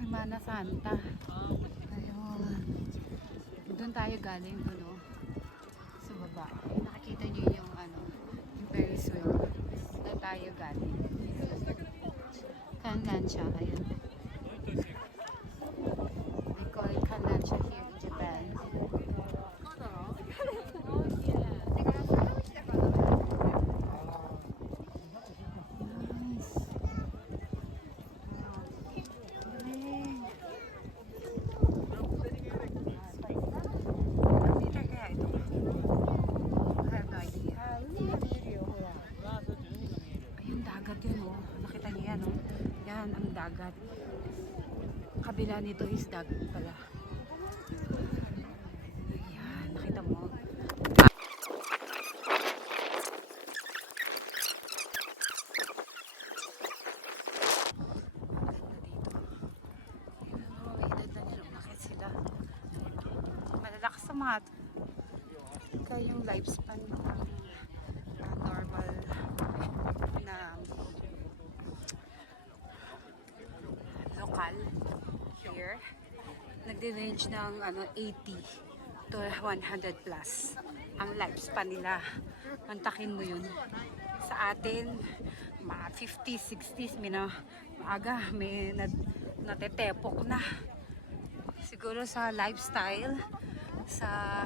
Semana Santa. Ayun. Doon tayo galing doon, oh. Sa baba. Nakikita niyo yung yung Ferris wheel. Doon tayo galing. Kangansha. Ayun. They call it Kangansha here in Japan. Dagat. Kabila nito is dagat pala. Ayan, nakita mo. Malalakas sa mga kaya yung lifespan ng normal na lokal here nagde-range ng 80 to 100 plus ang lifespan nila. Mantakin mo yun. Sa atin mga 50s, 60s maaga may natetepok na. Siguro sa lifestyle, sa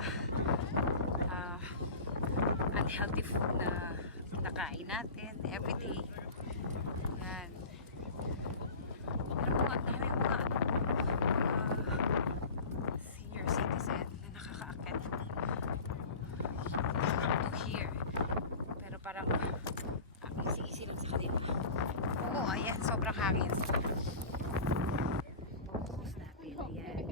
unhealthy food na nakain natin everyday. Yan. Senior citizen na nakaka-akit to here. Pero parang easy lang sa kanila. Oo, ayan, sobrang hangin. Focus natin, ayan.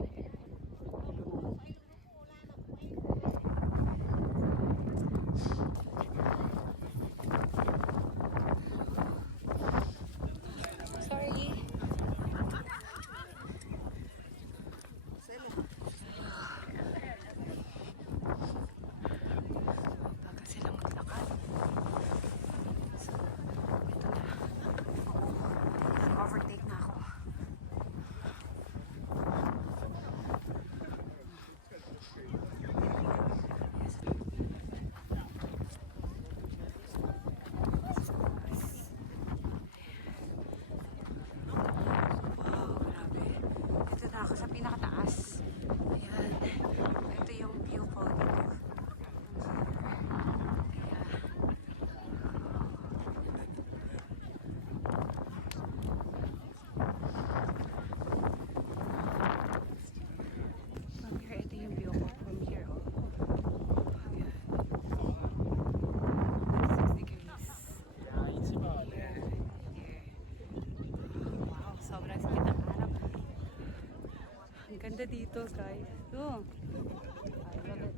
ganda dito, guys. Ito. I love it.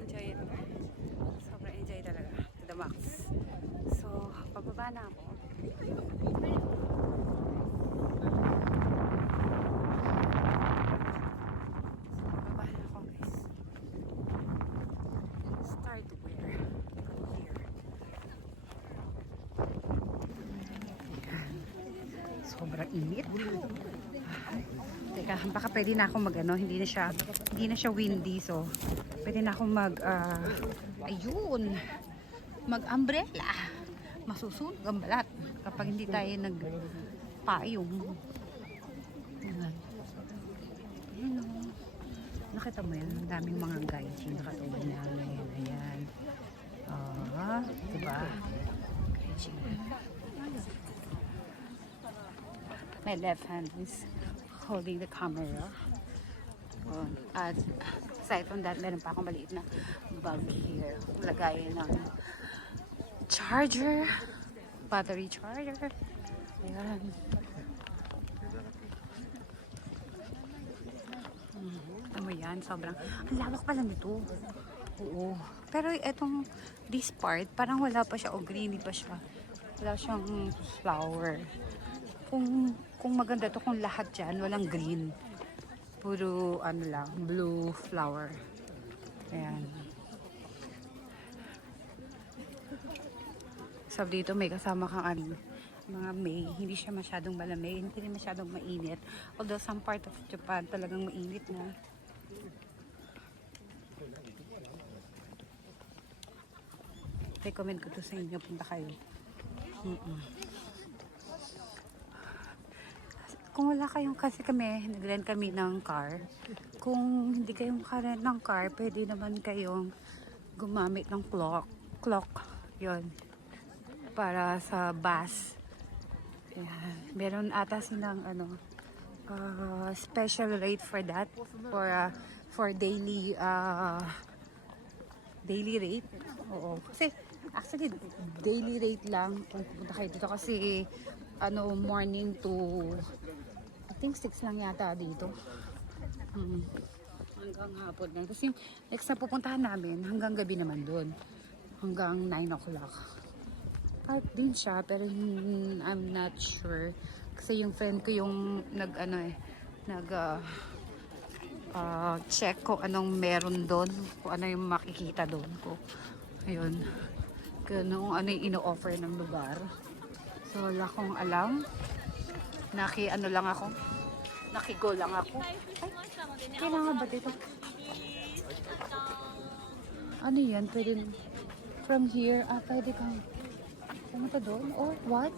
Enjoy it. Sobrang enjoy talaga. To the max. So, pababa na ako. Start where? Here. Sobrang init. Teka, baka pwede na akong mag-ano, hindi na siya windy, so pwede na akong ayun, mag-umbrella. Masusunog ang balat kapag hindi tayo nagpayong. Ayan. Ayan o. Nakita mo yan, ang daming mga gaijin na katulad namin. Ayan. Diba? Gaijin. My left hand is holding the camera. At aside from that, meron pa akong maliit na bag here. Lagayan ng charger. Battery charger. Ayan. Ano yan? Sobrang, ang lawak pala nito. Oo. Pero itong, this part, parang wala pa siya, o greeny pa siya. Wala siyang flower. Kung maganda to, kung lahat dyan, walang green. Puro, ano lang, blue flower. Ayan. So, dito may kasama kang mga May. Hindi siya masyadong malamig, hindi rin masyadong mainit. Although, some part of Japan talagang mainit na. Recommend ko to sa inyo, punta kayo. Kung wala kayong, kasi nag-rent kami ng car. Kung hindi kayo makarent ng car, pwede naman kayong gumamit ng clock. Yon, para sa bus. Ayan. Meron ata silang special rate for that. For daily rate. Oo. Kasi actually daily rate lang kung pupunta kayo dito, kasi morning to I think 6 lang yata dito. Hanggang hapon lang. Kasi yung next na pupuntahan namin, hanggang gabi naman doon. Hanggang 9 o'clock. Park din siya, pero I'm not sure. Kasi yung friend ko yung check kung anong meron doon. Kung ano yung makikita doon ko. Ayun. Kung ano yung ino-offer ng lugar. So, wala akong alam. Nakigo lang ako. Ay, kailangan ba dito? Ano yan? Pwede, from here, pwede kang pumunta doon? Or what?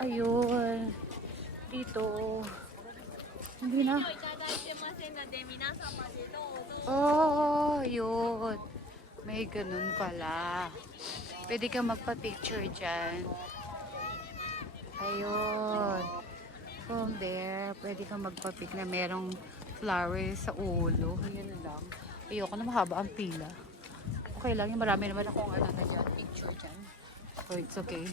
Ayun. Dito. Hindi na. Oh, yun. May ganun pala. Pwede kang magpa-picture dyan. Ayun. From there, pwede kang magpa-pic na merong flowers sa ulo. Ayan lang. Ayoko na mahaba ang pila. Okay lang. Yung marami naman akong dyan, picture dyan. So, it's okay.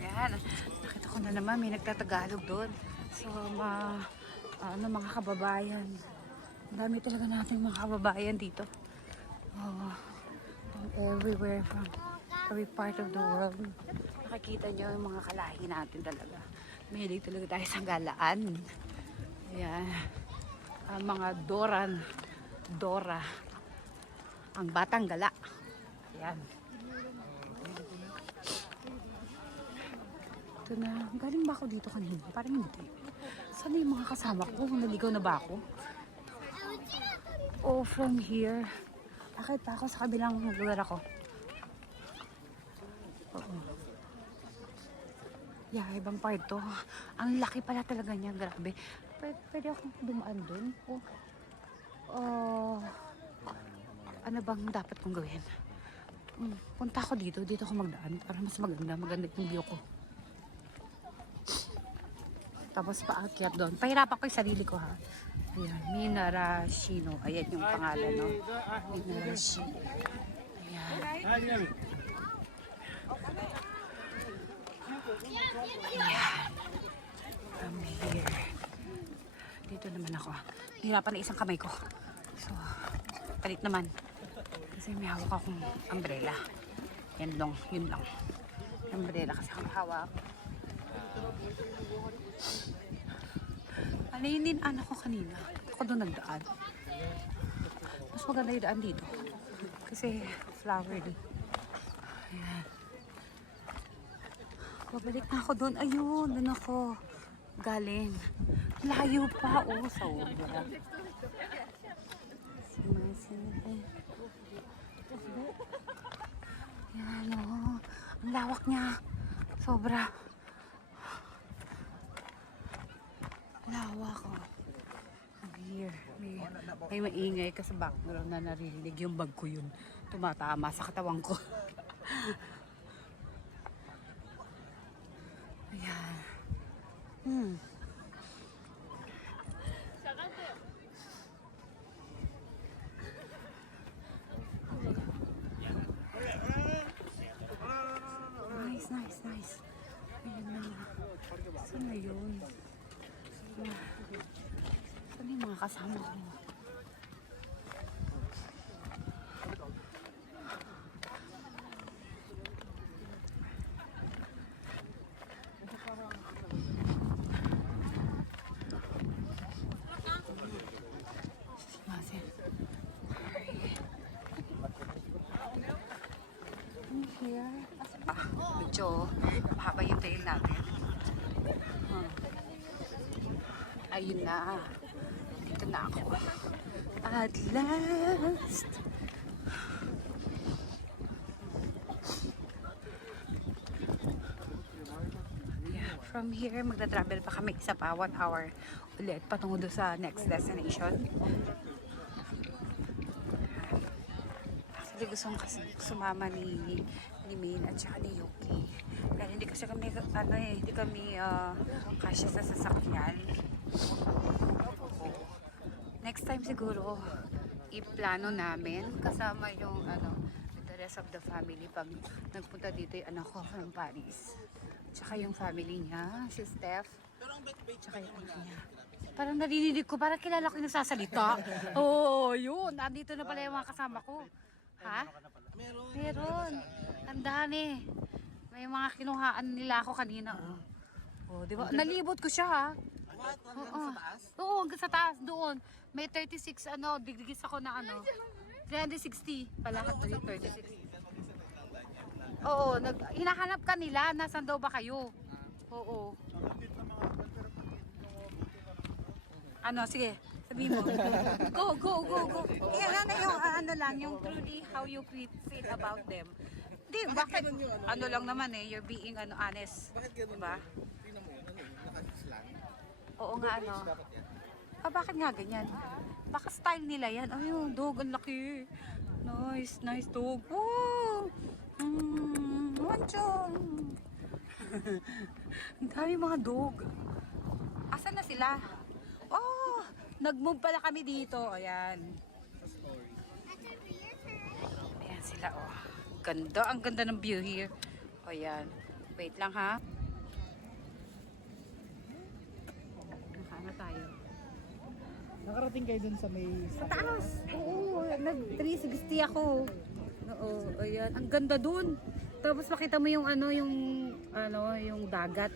Ayan. Nakita ko na naman, may nagtatagalog doon. So, mga kababayan. Ang dami talaga natin mga kababayan dito. From everywhere, from every part of the world. Nakikita nyo yung mga kalahi natin talaga. Mahilig talaga tayo sa galaan. Ayan. Ang mga Dora. Ang batang gala. Ayan. Ito na. Galing ba ako dito kanina? Parang hindi. Saan yung mga kasama ko? Naligaw na ba ako? Oh, from here. Bakit pa ako sa kabilang lugar ako? Yeah, ibang part to. Ang laki pala talaga niya. Grabe. Pwede akong dumaan dun? Ano bang dapat kong gawin? Punta ako dito. Dito ako magdaan. Para mas maganda. Maganda yung view ko. Tapos paakyat doon. Pahirapan ko yung sarili ko, ha. Ayan. Minarashino. Ayan yung pangalan, no? Minarashino. Ayan. Ayan. From here. Dito naman ako. Nahirapan na isang kamay ko. So, palit naman. Kasi may hawak akong umbrella. Yan lang, yun lang. Umbrella kasi akong hawak. Ano yun din anak ko kanina? Ako doon nagdaan. Mas maganda yung daan dito. Kasi flowery. Ayan. Babalik na ako doon. Ayun, doon ako galing. Layo pa. Oh, sobra. Yan, oh. Ang lawak niya. Sobra. Lawak, oh. Here. May maingay ka sa background na narinig yung bag ko yun. Tumatama sa katawan ko. Ayan. Nice, nice, nice. Ayan na. Saan na yun? Saan yung mga kasama ko? Here. Medyo mahaba yung tail natin. Ayun na. Dito na ako. At last. Yeah, from here, magta-travel pa kami isa pa, 1 hour ulit patungo doon sa next destination. Actually, gusto kong kasi sumama ni Maine at saka ni Yuki. Kaya hindi kasi kami, hindi kami kasya sa sasakyan. Next time siguro, iplano namin kasama yung with the rest of the family pag nagpunta dito yung anak ko from Paris. Tsaka yung family niya, si Steph. Tsaka yung anak niya. Parang narinig ko, parang kilala ko yung nagsasalita. Oo, yun. Andito na pala yung mga kasama ko. Ha? Meron. Ang dami. May mga kinuhaan nila ako kanina. Oh, di ba? Nalibot ko siya, ha? Oo, hanggang sa taas doon. May 36 digdigis ako na 360 pala 36. Oo, hinahanap ka nila, nasaan daw ba kayo? Oo. Sige, sabihin mo. Go. Yan na yung yung truly how you feel about them. Hindi, bakit? Lang naman you're being honest. Bakit ganun? Diba? Tingnan mo yun, naka-slang. Oo nga, bakit nga ganyan? Baka style nila yan. Ay, yung dog, ang laki. Nice dog. Wow! Manchong! Ang dami mga dog. Asan na sila? Oh! Nag-move pala kami dito. Ayan. Ayan sila, oh. Ang ganda ng view here. Ayan. Wait lang, ha? Nakana tayo. Nakarating kayo dun sa may... Sa taas! Oo, nag-360 ako. Oo, ayan. Ang ganda dun. Tapos makita mo yung yung dagat.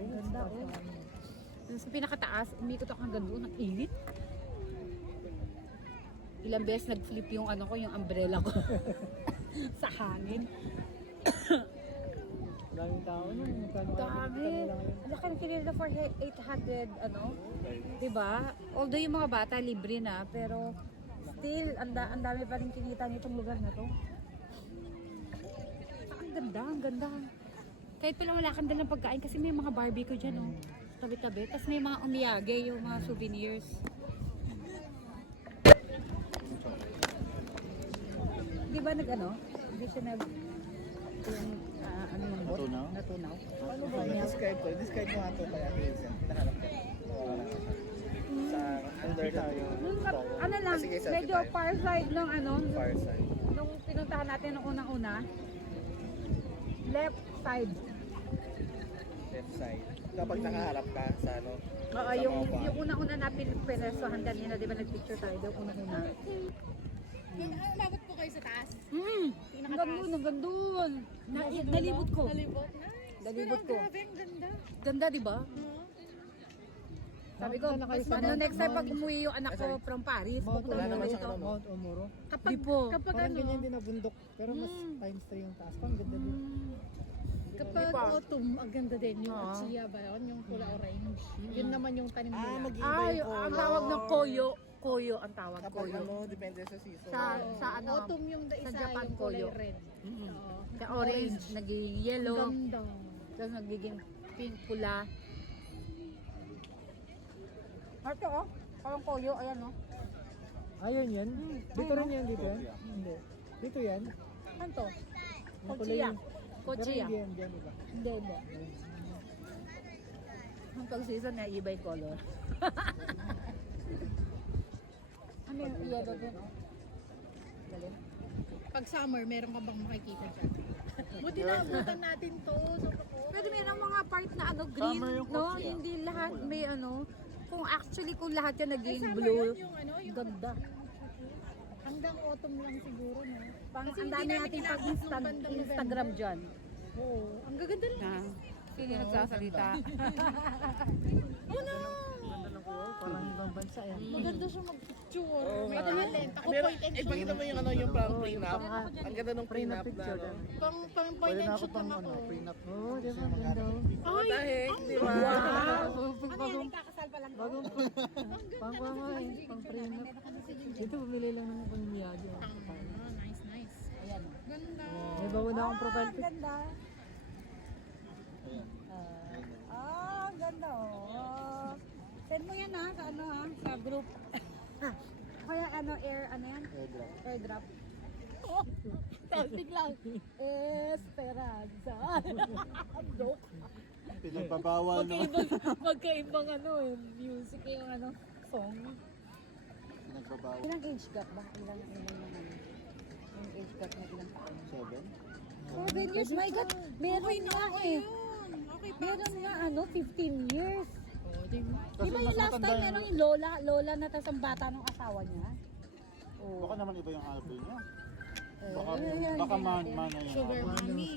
Ang ganda, oh. Sa pinakataas, umikot ako hanggang doon. Ang init. Ilang beses nag-flip yung yung umbrella ko. Sa hangin. Daming tao nun. Dami. Laki ng kinila for 800, diba? Although yung mga bata libre na, pero still, ang dami pa rin kinita nitong lugar na to. Ang ganda. Kahit pala wala kang dalang pagkain kasi may mga barbecue dyan, tabi-tabi. Tapos may mga umiyage, yung mga souvenirs. Di ba hindi siya yung boat? Natunaw. Ano ba? Describe ko. Describe mo nga ito kaya Hazel. Hinahanap ko. Sa under tayo. Medyo far side ng Far side. nung pinuntahan natin nung unang-una. Left side. Left side. kapag nakaharap ka sa ano. Oo, sa yung, mga yung unang-una na pinesohan kanina, di ba nag-picture tayo doon, unang-una. Umabot po kayo sa taas. Gandun, gandun. Nalibot ko. Nalibot na. Nalibot ko. Grabe, ang ganda. Ganda, di ba? Sabi ko, ano, next time pag umuwi yung anak ko from Paris, pupunta naman ko siyang dito. ano, Mount Omoro. Kapag, Di po. kapag Parang ano, ganyan din na bundok. Pero mas times 3 yung taas. Parang ganda din. kapag autumn, ang ganda din. Yung Oo. achia ba yun? Yung pula orange. Yun naman yung tanim nila. mag-iiba Ay, yung ang color. tawag ng koyo. Koyo ang tawag, Kapag koyo. ano, depende sa season. Sa ano, Autumn yung isa, Japan, yung kulay koyo. red. Mm-mm. Oo. Sa orange, naging yellow, Ganda. tapos nagiging pink, pula. Ito oh, parang koyo, ayan oh. Ayun yan. Dito rin yan, dito yan. Hindi. Dito yan. Ano to? Yung kulay Kochiya. yun. Kochiya. Pero hindi yan, diyan iba. Hindi, hindi. Ang pag-season na iba yung color. Ano yung yellow din oh? Galing. Pag summer, meron ka bang makikita dyan? Buti na abutan natin to. So, Pwede may mga part na ano, green, no? Hindi lahat may ano. Kung actually, kung lahat yan naging summer blue, yun, yung ano, yung ganda. hanggang autumn lang siguro, no? Pang, Kasi ang hindi dami namin natin inaabot nung bandang Instagram November. dyan. Oo, ang gaganda lang. Na, sino nagsasalita? Oh no! Parang ibang bansa yan. Maganda siya mag-picture. May Ano talent. Ako Meron, point and ipakita mo yung ano, yung parang prenup. Ang ganda ng prenup na picture ano. Pang point Pwede and na ako shoot pang lang ano, ako. prenup. Oo, di ba? Ganda. Oh, dahil, di ba? Bagong, bagong, pang nga eh, pang prenup. Dito bumili lang ng pang miyagi. Ah, nice, nice. Ayan. Ganda. May bago na akong profile pic. Ganda. Ang ganda oh. Send mo yan ha, sa ano ha, sa group. Kaya ano, ano yan? Airdrop. Tapos biglang, Esperanza. Joke. Pinagbabawal naman. Magkaibang ano, music yung ano, song. Pinagbabawal. Ilang age gap ba? Ilang ano? Yung age gap na ilang taon? 7? 7 years, my God. Meron nga eh. Okay pa. Meron nga ano, 15 years. Di Kasi ba mas yung last matanda time yung- meron yung lola na tas ang bata ng asawa niya? Oo. Baka naman iba yung album niya. Eh, Baka, yun, baka hindi man natin. na yun. Sugar mommy.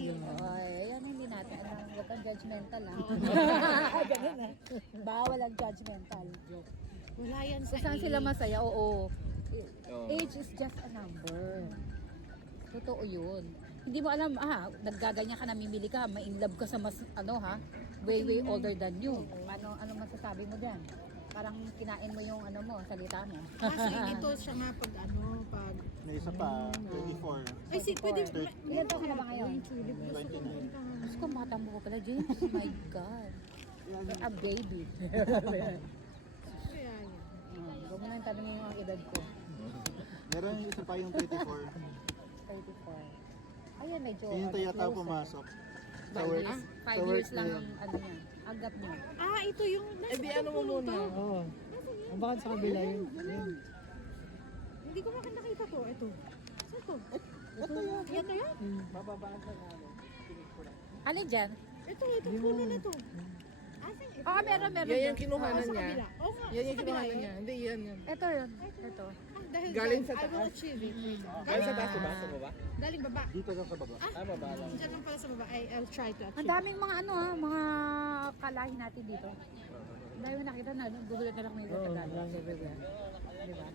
Ay, yan hindi natin. Alam, huwag kang judgmental ah. Ganun ah. Bawal ang judgmental. Joke. Wala yan sa Kung saan sila age. masaya, oo. Oo. Age is just a number. Totoo yun. Hindi mo alam, naggaganyan ka, namimili ka, may in love ka sa mas, ano ha, way older than you. Ano masasabi mo dyan? Parang kinain mo yung ano mo, salita mo. Kasi ito siya nga pag ano, pag... May isa pa, 24. Ay, pwede... Ilan taon ka na ba ngayon? 29. Mas kung bata mo ko pala, James. Oh my God. You're a baby. Kaya yan. Huwag mo nang tanongin yung edad ko. Meron yung isa pa yung 24. 34. Ayan, medyo Yun yung yata closer. pumasok. Sa 5 work. years, Sa 5 work years lang na ang ano niya. Agap niya. Ah, ito yung... Eh di ano mo muna. Oo. Ang bakit sa kabila yun. Yun. Hindi ko nakita to. Ito. Saan to? Ito yan. Ito yan? Bababaan sa ano. Alin dyan? Ito puno na to. Asan ito? Meron. Yan yung kinuhanan Sa niya. kabila. Oo nga. Yan yung sa kabila kinuhanan yun. niya. Hindi, yan. Ito yun. Ito. Dahil Galing dyan, sa I will taas. achieve it. Wait. Galing sa taas ba? Sa baba? Galing baba. Dito lang sa baba. Ah, baba lang. Diyan lang pala sa baba. I'll try to Ang achieve. daming mga ano mga kalahi natin dito. Dahil mo nakita na, gugulat na lang may Oo, Tagalog. marami. Diba? Diba?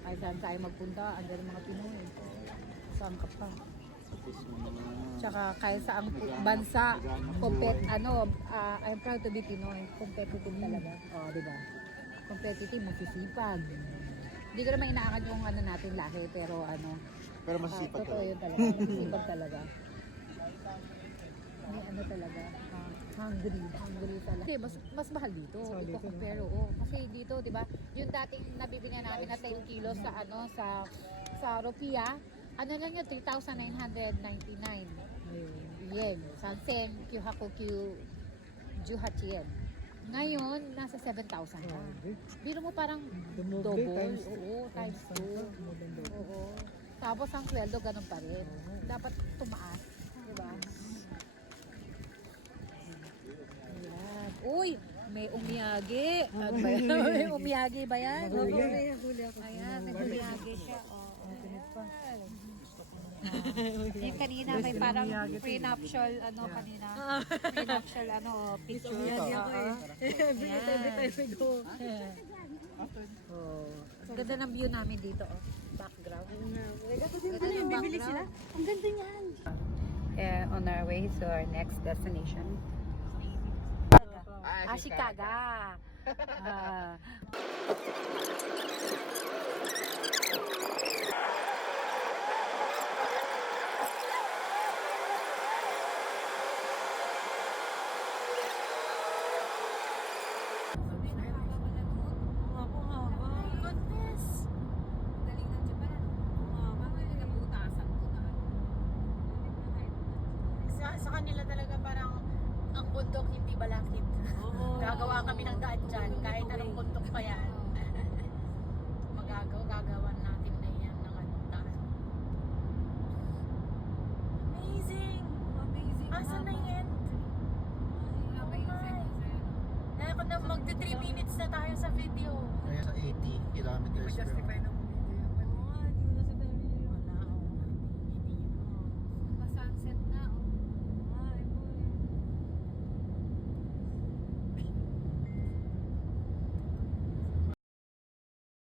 Kahit saan tayo magpunta, andyan ang mga Pinoy. Saan ka pa? Tapos yung mga... Tsaka kahit sa ang bansa, I'm proud to be Pinoy. Competitive talaga. Diba? Competitive, masisipag. Hindi ko naman inaangat yung ano natin lahi, pero ano, Pero masisipag ka totoo rin. yun talaga. Masisipag talaga. May ano talaga, hungry talaga. Kasi mas mahal dito. dito, no? Compare, kasi dito, 'di ba? Yung dating nabibigyan namin na 10 kilos sa ano sa Ropia, ano lang yun, 3,999 Ayun. yen. Sansen, Kyuhaku-kyu, Juhachien. Ngayon, nasa 7,000 na. Grabe. Biro mo parang Dumoble, double. times Oo, times 2. More than double. Oo. Tapos ang sweldo ganun pa rin. Dapat tumaas, 'di ba? Ayan. Uy, may umiyagi. May umiyagi ba yan? Huli ako. Ayan, may umiyagi siya. Yung kanina may parang pre-nuptial kanina. Pre-nuptial picture. Every time we go. Ang ganda ng view namin dito, background. Ganda ng background. Ang ganda niyan. On our way to our next destination. Ashikaga. Sa kanila talaga parang ang bundok hindi balakid. Gagawa kami ng daan dyan, kahit anong bundok pa yan. Gagawan natin na yan ng daan. Amazing! Asan na yung entry? Kaya ko na magti 3 minutes na tayo sa video. Kaya sa 80 kilometers per hour.